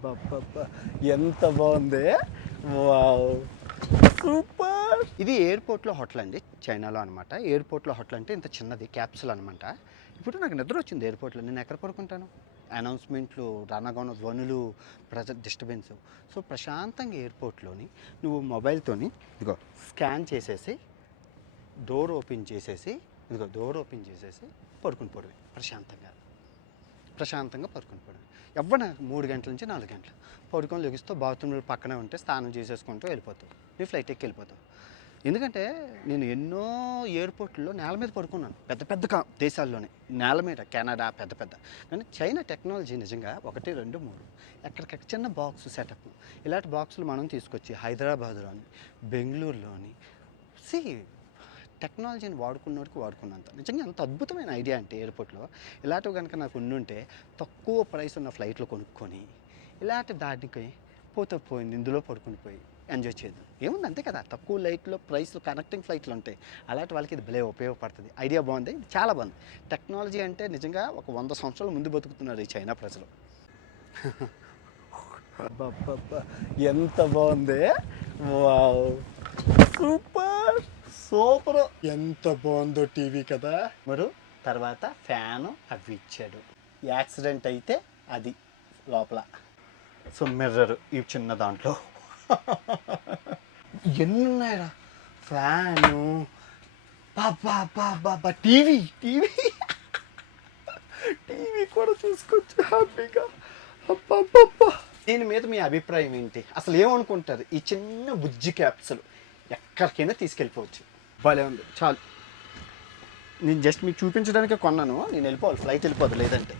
అబ్బబ్బబ్బా! ఎంత బాగుంది. వావ్! సూపర్. ఇది ఎయిర్పోర్ట్లో హోటల్ అండి, చైనాలో అనమాట. ఎయిర్పోర్ట్లో హోటల్ అంటే ఇంత చిన్నది క్యాప్సుల్ అనమాట. ఇప్పుడు నాకు నిద్ర వచ్చింది ఎయిర్పోర్ట్లో. నేను ఎక్కడ పడుకుంటాను? అనౌన్స్మెంట్లు, రానగౌన ధ్వనులు, డిస్టర్బెన్స్. సో ప్రశాంతంగా ఎయిర్పోర్ట్లోని నువ్వు మొబైల్తోని ఇదిగో స్కాన్ చేసేసి డోర్ ఓపెన్ చేసేసి పడుకుని పోవడమే. ప్రశాంతంగా పడుకుని పోవడమే. ఎవ్వన 3 గంటల నుంచి 4 గంటలు పడుకొని లెగిస్తూ బాత్రూమ్లో పక్కనే ఉంటే స్నానం చేసేసుకుంటూ వెళ్ళిపోతావు. నీ ఫ్లైట్ ఎక్కి వెళ్ళిపోతావు. ఎందుకంటే నేను ఎన్నో ఎయిర్పోర్ట్లో నేల మీద పడుకున్నాను, పెద్ద పెద్ద దేశాల్లోనే నేల మీద, కెనడా పెద్ద పెద్ద. కానీ చైనా టెక్నాలజీ నిజంగా 1, 2, 3 ఎక్కడికక్కడ చిన్న బాక్స్ సెటప్. ఇలాంటి బాక్సులు మనం తీసుకొచ్చి హైదరాబాద్లోని, బెంగళూరులోని టెక్నాలజీని వాడుకున్నంత నిజంగా అంత అద్భుతమైన ఐడియా అంటే ఎయిర్పోర్ట్లో. ఇలాంటివి కనుక నాకు ఉండుంటే తక్కువ ప్రైస్ ఉన్న ఫ్లైట్లు కొనుక్కొని ఇలాంటి దానికి పోయింది ఇందులో పడుకుని పోయి ఎంజాయ్ చేద్దాం. ఏముంది అంతే కదా, తక్కువ లైట్లో ప్రైస్లు కనెక్టింగ్ ఫ్లైట్లు ఉంటాయి. అలాంటి వాళ్ళకి ఇది భలే ఉపయోగపడుతుంది. ఐడియా బాగుంది, చాలా బాగుంది. టెక్నాలజీ అంటే నిజంగా ఒక 100 సంవత్సరాల ముందు బతుకుతున్నారు ఈ చైనా ప్రజలు. అబ్బబ్బబ్బా! ఎంత బాగుంది. వావ్! సూపర్. ఎంత బాగుందో టీవీ కదా. మరి తర్వాత ఫ్యాను అవి ఇచ్చాడు. యాక్సిడెంట్ అయితే అది లోపల. సో మిర్రర్ ఈ చిన్న దాంట్లో ఎన్ని ఉన్నాయరా, ఫ్యాను, బాబా టీవీ కూడా చూసుకోవచ్చు హ్యాపీగా. అబ్బా, దీని మీద మీ అభిప్రాయం ఏంటి? అసలు ఏమనుకుంటారు? ఈ చిన్న బుజ్జి క్యాప్సులు ఎక్కడికైనా తీసుకెళ్ళిపోవచ్చు. భలే ఉంది. చాలు, నేను జస్ట్ మీకు చూపించడానికే కొన్నాను. నేను వెళ్ళిపోవాలి, ఫ్లైట్ వెళ్ళిపోదు లేదంటే.